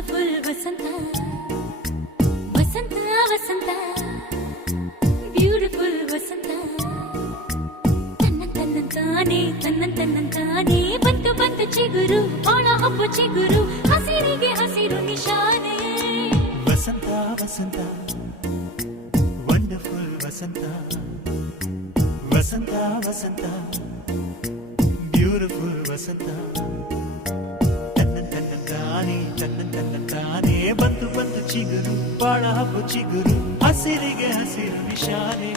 beautiful ವಸಂತ ವಸಂತ ವಸಂತ beautiful ವಸಂತ ತನ್ನಂತಾನೆ ಬಂತು ಬಂತು ಚಿಗುರು ಒಣ ಹಬ್ಬ ಚಿಗುರು ಹಸಿರಿಗೆ ಹಸಿರು ನಿಶಾನೆ ವಸಂತ ವಸಂತ ವಂಡರ್ಫುಲ್ ವಸಂತ ವಸಂತ ವಸಂತ ಬ್ಯೂಟಿಫುಲ್ ವಸಂತ ತನ್ನಂತಾನೆ ಬಂತು ಬಂತು ಚಿಗುರು ಬಾಳ ಹಬ್ಬ ಚಿಗುರು ಹಸಿರಿಗೆ ಹಸಿರು ನಿಶಾನೆ